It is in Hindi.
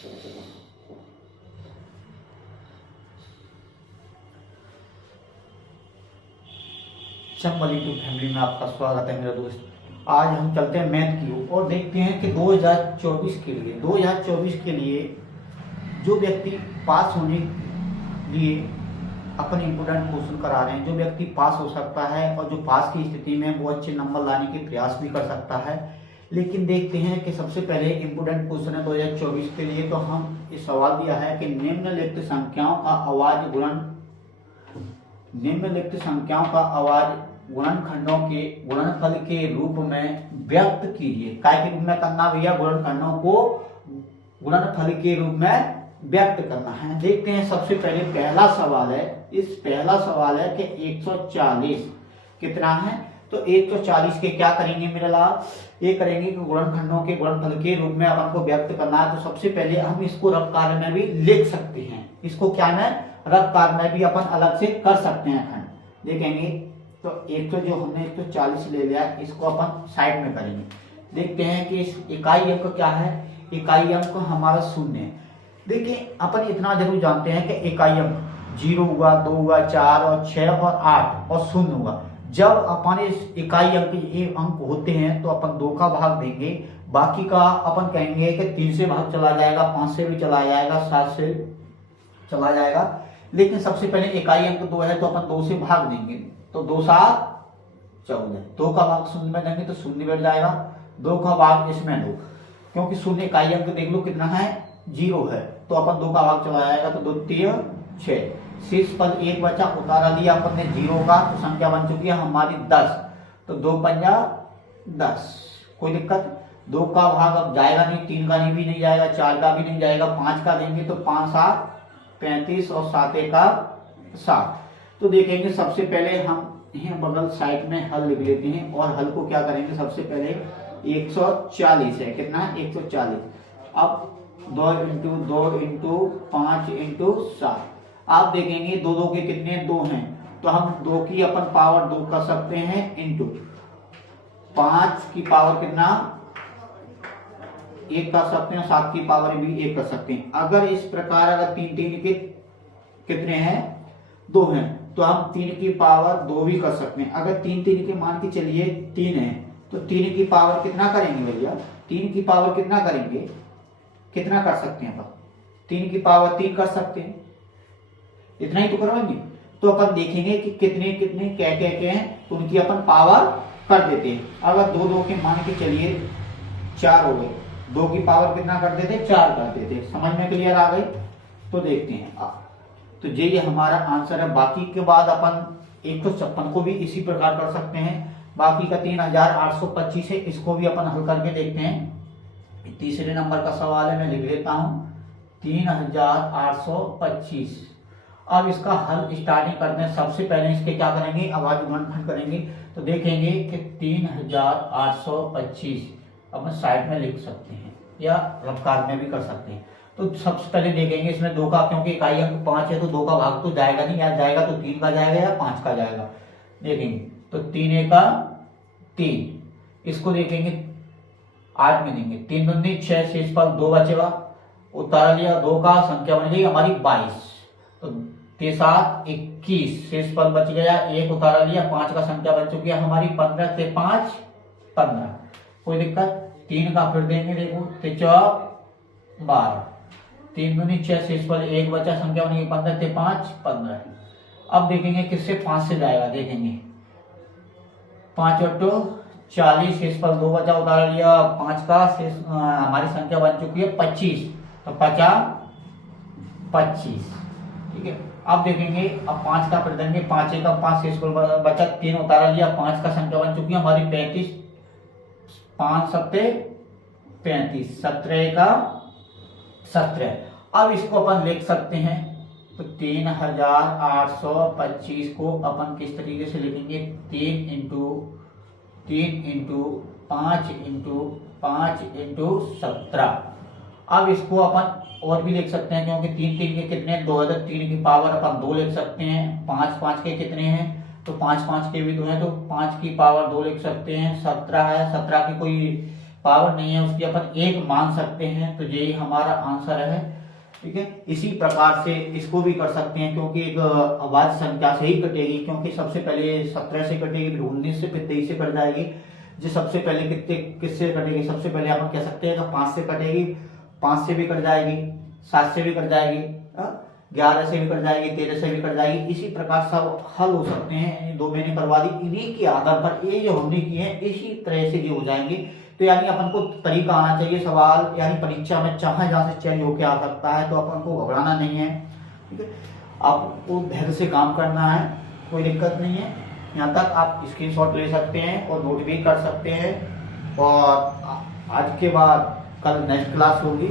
चंबल यूट्यूब फैमिली में आपका स्वागत है मेरा दोस्त। आज हम चलते हैं मैथ की ओर और देखते हैं कि 2024 के लिए जो व्यक्ति पास होने के लिए अपने इम्पोर्टेंट क्वेश्चन करा रहे हैं, जो व्यक्ति पास हो सकता है और जो पास की स्थिति में वो अच्छे नंबर लाने के प्रयास भी कर सकता है। लेकिन देखते हैं कि सबसे पहले इम्पोर्टेंट क्वेश्चन है 2024 के लिए। तो हम इस सवाल दिया है कि निम्नलिखित संख्याओं का अवाज गुणनखंडों के गुणनफल के रूप में व्यक्त कीजिए। काय के रूप में करना भैया? गुणनखंडों को गुणनफल के रूप में व्यक्त करना है। देखते हैं सबसे पहले पहला सवाल है कि 140 कितना है। तो 140 के क्या करेंगे मेरा लाल? ये करेंगे कि गुणनखंडों के गुणनफल के रूप में अपन को व्यक्त करना है। तो सबसे पहले हम इसको रफकार में भी लिख सकते हैं। इसको क्या में रफकार में भी अपन अलग से कर सकते हैं खंड। देखेंगे तो एक तो जो हमने 140 ले लिया, इसको अपन साइड में करेंगे। देखते हैं कि इस इकाई अंक क्या है। इकाई अंक हमारा 0 है। देखिए अपन इतना जरूर जानते हैं कि इकाई अंक 0 हुआ, 2 हुआ, 4 और 6 और 8 और 0 हुआ। जब अपन इस इकाई अंक ये अंक होते हैं तो अपन 2 का भाग देंगे, बाकी का अपन कहेंगे कि 3 से भाग चला जाएगा, 5 से भी चला जाएगा, 7 से चला जाएगा। लेकिन सबसे पहले इकाई अंक 2 है तो अपन 2 से भाग देंगे। तो 2 7 14, 2 का भाग 0 में देंगे तो 0 बैठ जाएगा, 2 का भाग इसमें 2, क्योंकि 0 इकाई अंक देख लो कितना है, 0 है। तो अपन 2 का भाग चला जाएगा तो 2 3 6, शेष पद 1 बचा, उतारा लिया अपन ने 0 का, तो संख्या बन चुकी है हमारी 10। तो 2 पंजा 10, कोई दिक्कत? 2 का भाग अब जाएगा नहीं, 3 का भी नहीं जाएगा, 4 का भी नहीं जाएगा, 5 का देंगे तो 5 7 35 और 7 का 7। तो देखेंगे सबसे पहले हम यहाँ बगल साइड में हल लिख लेते हैं और हल को क्या करेंगे, सबसे पहले 140 है, कितना है 140। अब 2 इंटू 2 इंटू 5 इंटू 7। आप देखेंगे 2 2 के कितने 2 हैं, तो हम 2 की अपन पावर 2 कर सकते हैं इंटू 5 की पावर कितना 1 कर सकते हैं, 7 की पावर भी 1 कर सकते हैं। अगर इस प्रकार अगर 3 3 के कितने हैं 2 हैं तो हम 3 की पावर 2 भी कर सकते हैं। अगर 3 3 के मान के चलिए 3 है तो 3 की पावर कितना करेंगे भैया? 3 की पावर कितना करेंगे, कितना कर सकते हैं अपन? 3 की पावर 3 कर सकते हैं, इतना ही तो करवाएंगे। तो अपन देखेंगे कि कितने कितने क्या क्या क्या हैं, तो उनकी अपन पावर कर देते हैं। अगर 2 2 के मान के चलिए 4 हो गए, 2 की पावर कितना कर देते 4 कर देते। समझ में क्लियर आ गई? तो देखते हैं आप, तो ये हमारा आंसर है। बाकी के बाद अपन 156 को भी इसी प्रकार कर सकते हैं। बाकी का 3825 है, इसको भी अपन हल करके देखते हैं। तीसरे नंबर का सवाल है, मैं लिख लेता हूं 3825। अब इसका हल स्टार्टिंग करते हैं। सबसे पहले इसके क्या करेंगे, अवाज गुणनखंड करेंगे। तो देखेंगे कि 3825 अपन साइड में लिख सकते हैं या रफ्तार में भी कर सकते हैं। तो सबसे पहले देखेंगे इसमें 2 का, क्योंकि इकाई अंक 5 है तो 2 का भाग तो जाएगा नहीं, या जाएगा तो 3 का जाएगा या 5 का जाएगा। देखेंगे तो 3 का 3, इसको देखेंगे 8 में देंगे, 3 दूनी 6, शेष पद 2 बचेगा, उतार लिया 2 का, संख्या बन गई हमारी 22। तो 7 21, शेष पद बच गया 1, उतारा लिया 5 का, संख्या बन चुकी है हमारी 15 से 5 15, कोई दिक्कत? 3 का फिर देंगे, देखो 4 12, 3 दूनी 6, शेष पद 1 बचा, संख्या बनेगी 15 से 5 15। अब देखेंगे किससे 5 से जाएगा। देखेंगे 5 और 2 40, शेष पद 2 बचा, उतार लिया 5 का, शेष हमारी संख्या बन चुकी है 25। तो 50 25, ठीक है। अब देखेंगे अब 5 का फिर देंगे, 5 1 का 5, शेष पद बचा 3, उतारा लिया 5 का, संख्या बन चुकी है हमारी 35, 5 7 35, 17 का 17। अब इसको अपन लिख सकते हैं। तो 3825 को अपन किस तरीके से लिखेंगे, 3 इंटू 5 इंटू 5 इंटू 17। अब इसको अपन और भी लिख सकते हैं, क्योंकि 3 3 के कितने 2 है, तो 3 की पावर अपन 2 लिख सकते हैं। 5 5 के कितने हैं, तो 5 5 के भी 2 हैं, तो 5 की पावर 2 लिख सकते हैं। 17 है, 17 की कोई पावर नहीं है उसकी अपन 1 मान सकते हैं, तो यही हमारा आंसर है। ठीक है, इसी प्रकार से इसको भी कर सकते हैं, क्योंकि एक अभाज्य संख्या से ही कटेगी, क्योंकि सबसे पहले 17 से कटेगी, फिर 19 से, फिर 23 से कट जाएगी। जो सबसे पहले किससे कटेगी, सबसे पहले अपन कह सकते हैं कि 5 से कटेगी, 5 से भी कट जाएगी, 7 से भी कट जाएगी, 11 से भी कट जाएगी, 13 से भी कट जाएगी। इसी प्रकार सब हल हो सकते हैं। 2 मैंने करवा दी, इन्हीं के आधार पर ये जो हमने किए हैं इसी तरह से ये हो जाएंगे। तो यानी अपन को तरीका आना चाहिए सवाल, यानी परीक्षा में चाहे जहां से चेंज होके आ सकता है, तो अपन को घबराना नहीं है। ठीक है, आपको धैर्य से काम करना है, कोई दिक्कत नहीं है। यहाँ तक आप स्क्रीनशॉट ले सकते हैं और नोट भी कर सकते हैं। और आज के बाद कल नेक्स्ट क्लास होगी।